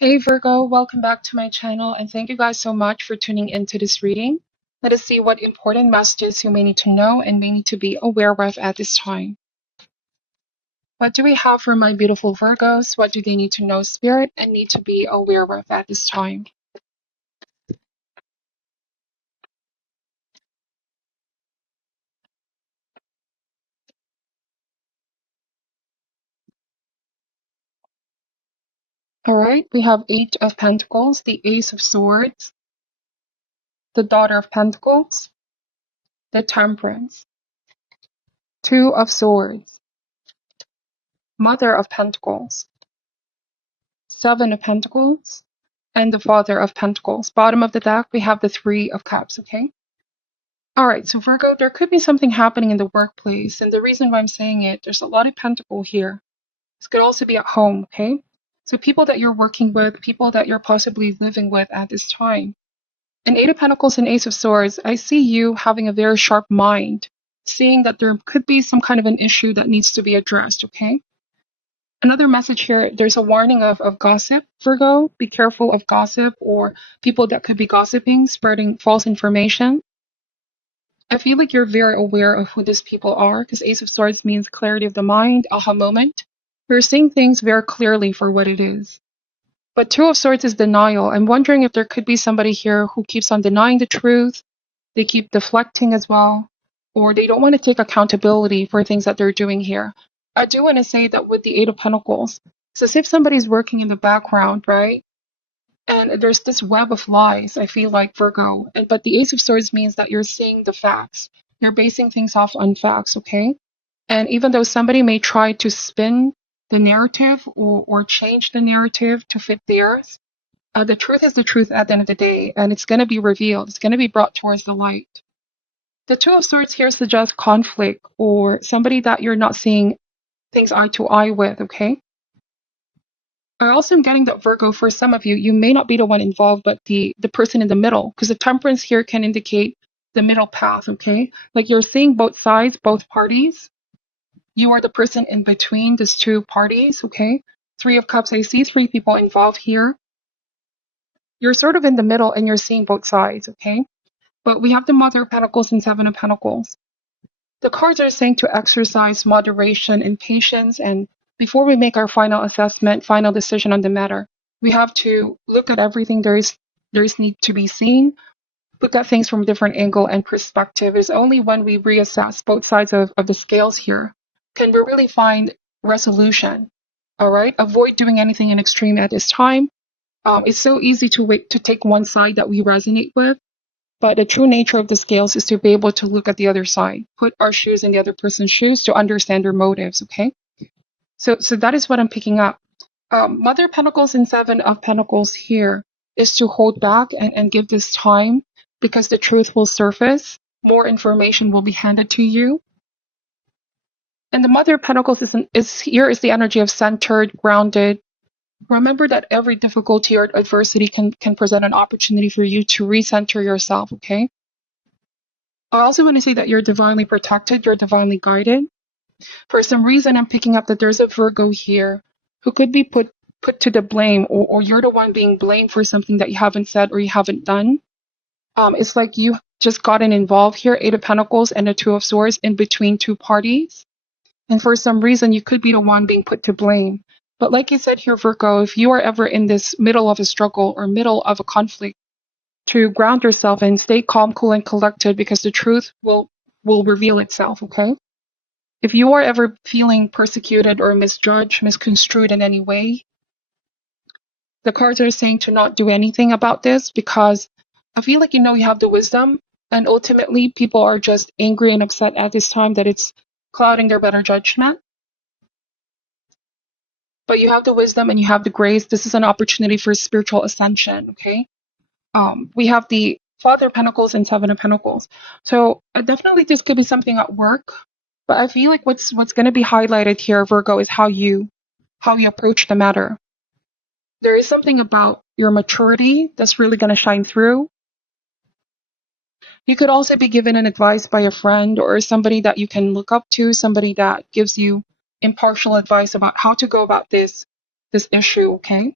Hey Virgo, welcome back to my channel and thank you guys so much for tuning into this reading. Let us see what important messages you may need to know and may need to be aware of at this time. What do we have for my beautiful Virgos? What do they need to know, Spirit, and need to be aware of at this time? Alright, we have Eight of Pentacles, the Ace of Swords, the Daughter of Pentacles, the Temperance, Two of Swords, Mother of Pentacles, Seven of Pentacles, and the Father of Pentacles. Bottom of the deck, we have the Three of Cups, okay? Alright, so Virgo, there could be something happening in the workplace, and the reason why I'm saying it, there's a lot of pentacle here. This could also be at home, okay? So people that you're working with, people that you're possibly living with at this time. And Eight of Pentacles and Ace of Swords, I see you having a very sharp mind, seeing that there could be some kind of an issue that needs to be addressed, okay? Another message here, there's a warning of gossip, Virgo. Be careful of gossip or people that could be gossiping, spreading false information. I feel like you're very aware of who these people are because Ace of Swords means clarity of the mind, aha moment. You're seeing things very clearly for what it is. But Two of Swords is denial. I'm wondering if there could be somebody here who keeps on denying the truth. They keep deflecting as well, or they don't want to take accountability for things that they're doing here. I do want to say that with the Eight of Pentacles, it's as if somebody's working in the background, right? And there's this web of lies, I feel like, Virgo. But the Ace of Swords means that you're seeing the facts. You're basing things off on facts, okay? And even though somebody may try to spin the narrative or change the narrative to fit theirs, the truth is the truth at the end of the day, and it's going to be revealed. It's going to be brought towards the light. The Two of Swords here suggests conflict or somebody that you're not seeing things eye to eye with, okay? I also am getting that, Virgo, for some of you, you may not be the one involved, but the person in the middle, because the Temperance here can indicate the middle path, okay? Like you're seeing both sides, both parties. You are the person in between these two parties, okay? Three of Cups, I see three people involved here. You're sort of in the middle and you're seeing both sides, okay? But we have the Mother of Pentacles and Seven of Pentacles. The cards are saying to exercise moderation and patience, and before we make our final assessment, final decision on the matter, we have to look at everything there is need to be seen, look at things from a different angle and perspective. It's only when we reassess both sides of the scales here can we really find resolution. All right, avoid doing anything in extreme at this time. It's so easy to take one side that we resonate with. But the true nature of the scales is to be able to look at the other side, put our shoes in the other person's shoes to understand their motives, okay? So that is what I'm picking up. Mother of Pentacles and Seven of Pentacles here is to hold back and give this time because the truth will surface. More information will be handed to you. And the Mother of Pentacles is here is the energy of centered, grounded. Remember that every difficulty or adversity can present an opportunity for you to recenter yourself, okay? I also want to say that you're divinely protected, you're divinely guided. For some reason, I'm picking up that there's a Virgo here who could be put to the blame, or you're the one being blamed for something that you haven't said or you haven't done. It's like you just gotten involved here, Eight of Pentacles and the Two of Swords in between two parties. And for some reason, you could be the one being put to blame. But like you said here, Virgo, if you are ever in this middle of a struggle or middle of a conflict, to ground yourself and stay calm, cool, and collected because the truth will reveal itself, okay? If you are ever feeling persecuted or misjudged, misconstrued in any way, the cards are saying to not do anything about this because I feel like you know you have the wisdom, and ultimately people are just angry and upset at this time that it's clouding their better judgment. But you have the wisdom and you have the grace. This is an opportunity for spiritual ascension, okay? We have the Father of Pentacles and Seven of Pentacles. So definitely this could be something at work, but I feel like what's going to be highlighted here, Virgo, is how you approach the matter. There is something about your maturity that's really going to shine through. You could also be given an advice by a friend or somebody that you can look up to, somebody that gives you impartial advice about how to go about this issue, okay?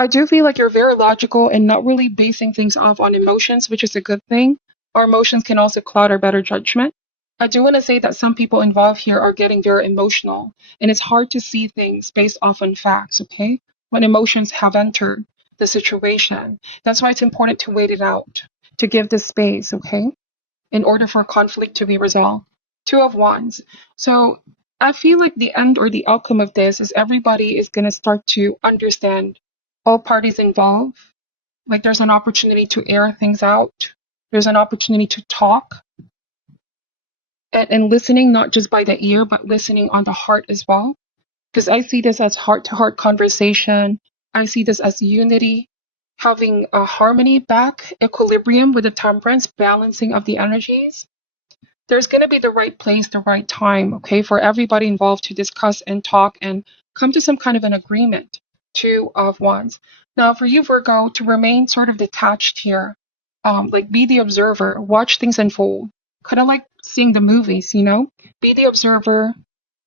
I do feel like you're very logical and not really basing things off on emotions, which is a good thing. Our emotions can also cloud our better judgment. I do want to say that some people involved here are getting very emotional, and it's hard to see things based off on facts, okay? When emotions have entered the situation. That's why it's important to wait it out, to give the space, okay? In order for conflict to be resolved. Two of Wands. So I feel like the end or the outcome of this is everybody is going to start to understand all parties involved. Like there's an opportunity to air things out, there's an opportunity to talk and listening, not just by the ear, but listening on the heart as well. Because I see this as heart to heart conversation. I see this as unity, having a harmony back, equilibrium with the temperance, balancing of the energies. There's going to be the right place, the right time, okay, for everybody involved to discuss and talk and come to some kind of an agreement. Two of Wands. Now, for you, Virgo, to remain sort of detached here, like be the observer, watch things unfold, kind of like seeing the movies, you know? Be the observer,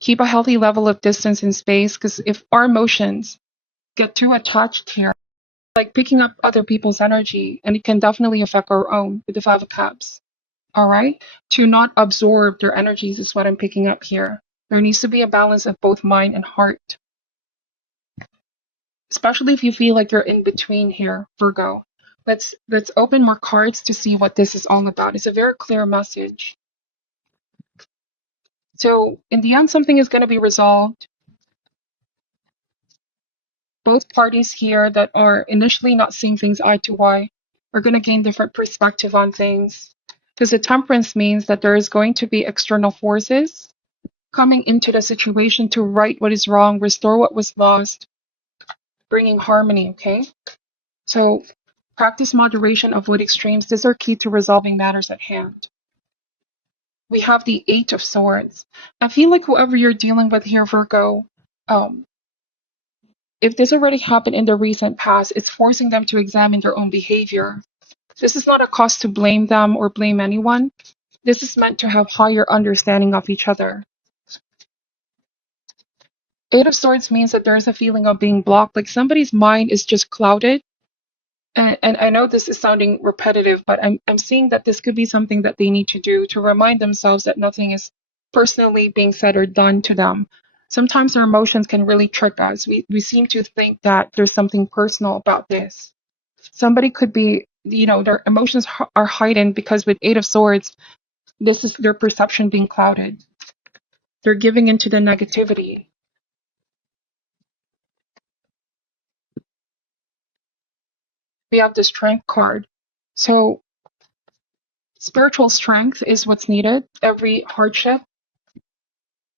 keep a healthy level of distance and space, because if our emotions get too attached here, like picking up other people's energy, and it can definitely affect our own with the Five of Cups. All right. To not absorb their energies is what I'm picking up here. There needs to be a balance of both mind and heart, especially if you feel like you're in between here, Virgo. Let's open more cards to see what this is all about. It's a very clear message. So in the end, something is going to be resolved. Both parties here that are initially not seeing things eye to eye are going to gain different perspective on things. Because the temperance means that there is going to be external forces coming into the situation to right what is wrong, restore what was lost, bringing harmony, okay? So practice moderation, avoid extremes. These are key to resolving matters at hand. We have the Eight of Swords. I feel like whoever you're dealing with here, Virgo, if this already happened in the recent past, it's forcing them to examine their own behavior. This is not a cause to blame them or blame anyone. This is meant to have higher understanding of each other. Eight of Swords means that there's a feeling of being blocked, like somebody's mind is just clouded. And I know this is sounding repetitive, but I'm seeing that this could be something that they need to do to remind themselves that nothing is personally being said or done to them. Sometimes our emotions can really trick us. We seem to think that there's something personal about this. Somebody could be, you know, their emotions are heightened because with Eight of Swords, this is their perception being clouded. They're giving into the negativity. We have the Strength card. So spiritual strength is what's needed. Every hardship,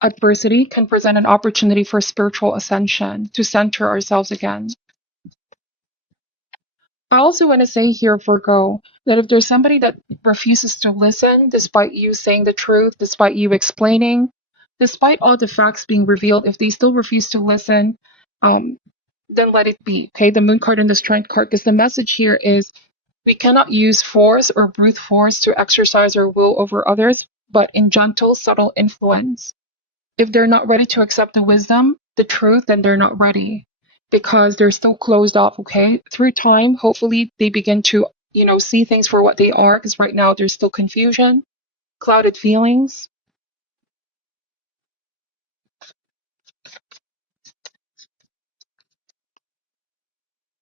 adversity can present an opportunity for spiritual ascension, to center ourselves again. I also want to say here, Virgo, that if there's somebody that refuses to listen, despite you saying the truth, despite you explaining, despite all the facts being revealed, if they still refuse to listen, then let it be. Okay, the Moon card and the Strength card, because the message here is we cannot use force or brute force to exercise our will over others, but in gentle, subtle influence. If they're not ready to accept the wisdom, the truth, then they're not ready because they're still closed off, okay? Through time, hopefully they begin to, you know, see things for what they are, because right now there's still confusion, clouded feelings.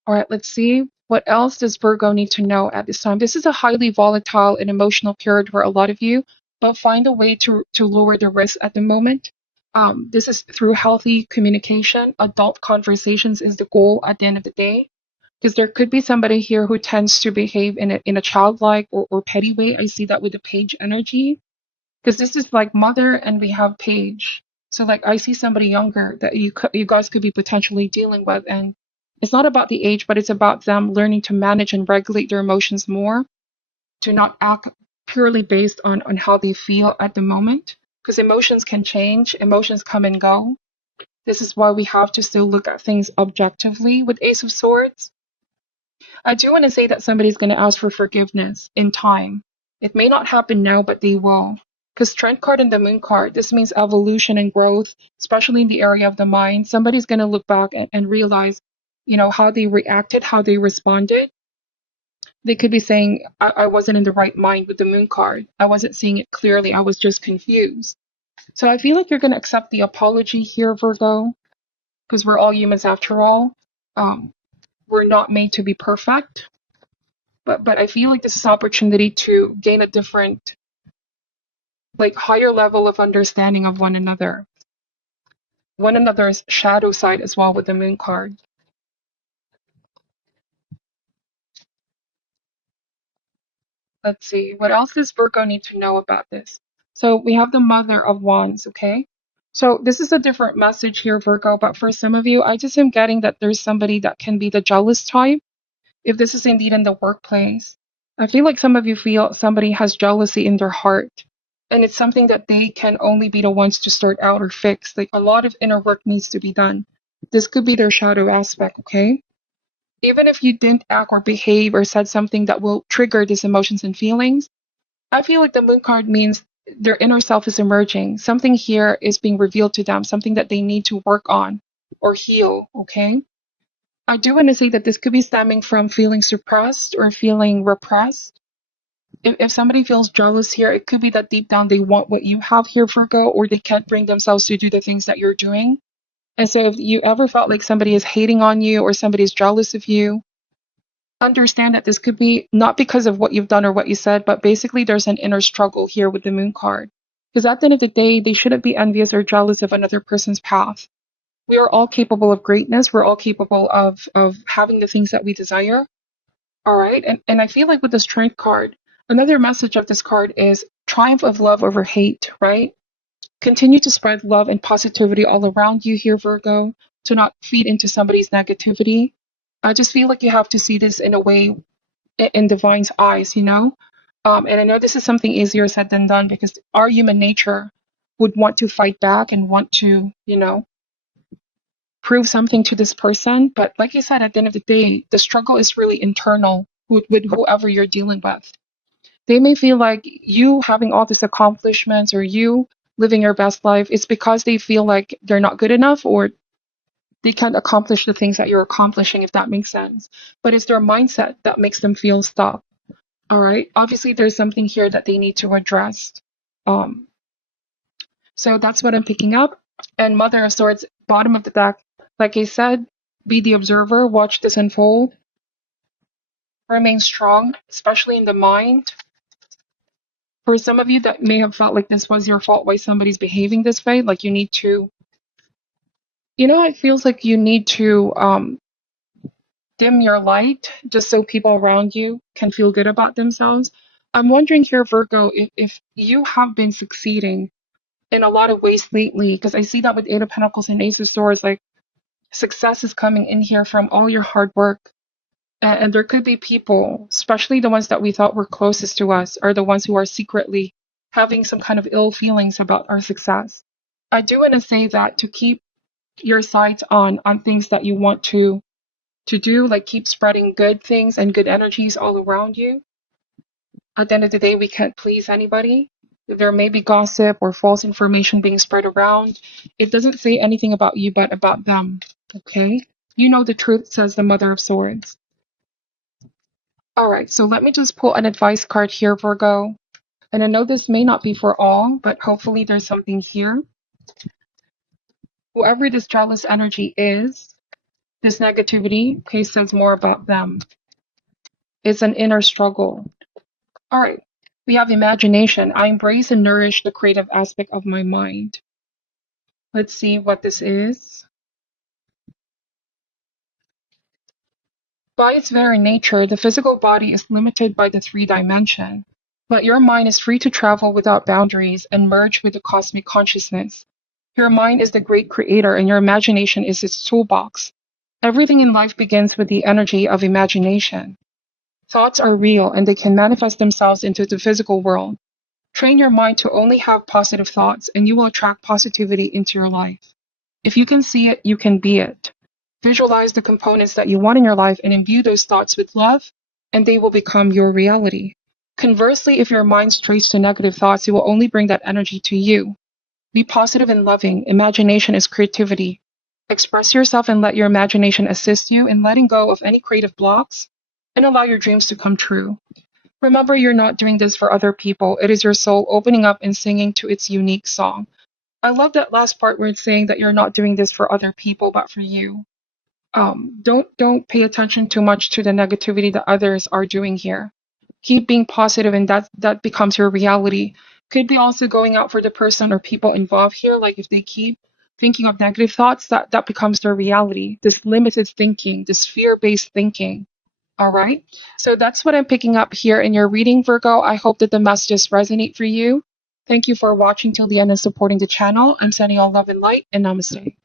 All right, let's see. What else does Virgo need to know at this time? This is a highly volatile and emotional period for a lot of you, but find a way to lower the risk at the moment. This is through healthy communication. Adult conversations is the goal at the end of the day. Because there could be somebody here who tends to behave in a childlike or petty way. I see that with the page energy. Because this is like mother and we have page. So like I see somebody younger that you guys could be potentially dealing with, and it's not about the age, but it's about them learning to manage and regulate their emotions more, to not act purely based on how they feel at the moment. Because emotions can change, emotions come and go. This is why we have to still look at things objectively with Ace of Swords. I do want to say that somebody's going to ask for forgiveness in time. It may not happen now, but they will. Because Strength card and the Moon card, this means evolution and growth, especially in the area of the mind. Somebody's going to look back and realize how they reacted, how they responded. They could be saying, I wasn't in the right mind with the moon card. I wasn't seeing it clearly. I was just confused. So I feel like you're going to accept the apology here, Virgo, because we're all humans after all. Um, we're not made to be perfect, but I feel like this is opportunity to gain a different, like higher level of understanding of one another's shadow side as well with the moon card. Let's see, what else does Virgo need to know about this? So we have the Mother of Wands, okay? So this is a different message here, Virgo, but for some of you, I just am getting that there's somebody that can be the jealous type. If this is indeed in the workplace, I feel like some of you feel somebody has jealousy in their heart, and it's something that they can only be the ones to sort out or fix. Like a lot of inner work needs to be done. This could be their shadow aspect, okay? Even if you didn't act or behave or said something that will trigger these emotions and feelings, I feel like the moon card means their inner self is emerging. Something here is being revealed to them, something that they need to work on or heal, okay? I do want to say that this could be stemming from feeling suppressed or feeling repressed. If somebody feels jealous here, it could be that deep down they want what you have here, Virgo, or they can't bring themselves to do the things that you're doing. And so if you ever felt like somebody is hating on you or somebody is jealous of you, understand that this could be not because of what you've done or what you said, but basically there's an inner struggle here with the moon card. Because at the end of the day, they shouldn't be envious or jealous of another person's path. We are all capable of greatness. We're all capable of having the things that we desire. All right. And I feel like with the strength card, another message of this card is triumph of love over hate, right? Continue to spread love and positivity all around you here, Virgo, to not feed into somebody's negativity. I just feel like you have to see this in a way in divine's eyes. And I know this is something easier said than done because our human nature would want to fight back and want to, prove something to this person. But like you said, at the end of the day, the struggle is really internal with whoever you're dealing with. They may feel like you having all these accomplishments or you living your best life is because they feel like they're not good enough or they can't accomplish the things that you're accomplishing, if that makes sense. But it's their mindset that makes them feel stuck. All right. Obviously, there's something here that they need to address. Um, so that's what I'm picking up. And Mother of Swords, bottom of the deck, like I said, be the observer, watch this unfold, remain strong, especially in the mind. For some of you that may have felt like this was your fault why somebody's behaving this way, like you need to, it feels like you need to dim your light just so people around you can feel good about themselves. I'm wondering here, Virgo, if you have been succeeding in a lot of ways lately, because I see that with Eight of Pentacles and Ace of Swords, like success is coming in here from all your hard work. And there could be people, especially the ones that we thought were closest to us, are the ones who are secretly having some kind of ill feelings about our success. I do want to say that to keep your sights on things that you want to do, like keep spreading good things and good energies all around you. At the end of the day, we can't please anybody. There may be gossip or false information being spread around. It doesn't say anything about you, but about them. Okay? You know the truth, says the Mother of Swords. All right, so let me just pull an advice card here, Virgo. And I know this may not be for all, but hopefully there's something here. Whoever this jealous energy is, this negativity, okay, says more about them. It's an inner struggle. All right, we have imagination. I embrace and nourish the creative aspect of my mind. Let's see what this is. By its very nature, the physical body is limited by the three dimension, but your mind is free to travel without boundaries and merge with the cosmic consciousness. Your mind is the great creator and your imagination is its toolbox. Everything in life begins with the energy of imagination. Thoughts are real and they can manifest themselves into the physical world. Train your mind to only have positive thoughts and you will attract positivity into your life. If you can see it, you can be it. Visualize the components that you want in your life and imbue those thoughts with love, and they will become your reality. Conversely, if your mind strays to negative thoughts, it will only bring that energy to you. Be positive and loving. Imagination is creativity. Express yourself and let your imagination assist you in letting go of any creative blocks and allow your dreams to come true. Remember, you're not doing this for other people. It is your soul opening up and singing to its unique song. I love that last part where it's saying that you're not doing this for other people, but for you. Don't pay attention too much to the negativity that others are doing here. Keep being positive, and that becomes your reality. Could be also going out for the person or people involved here. Like if they keep thinking of negative thoughts, that becomes their reality. This limited thinking, this fear-based thinking. All right. So that's what I'm picking up here in your reading, Virgo. I hope that the messages resonate for you. Thank you for watching till the end and supporting the channel. I'm sending all love and light, and namaste.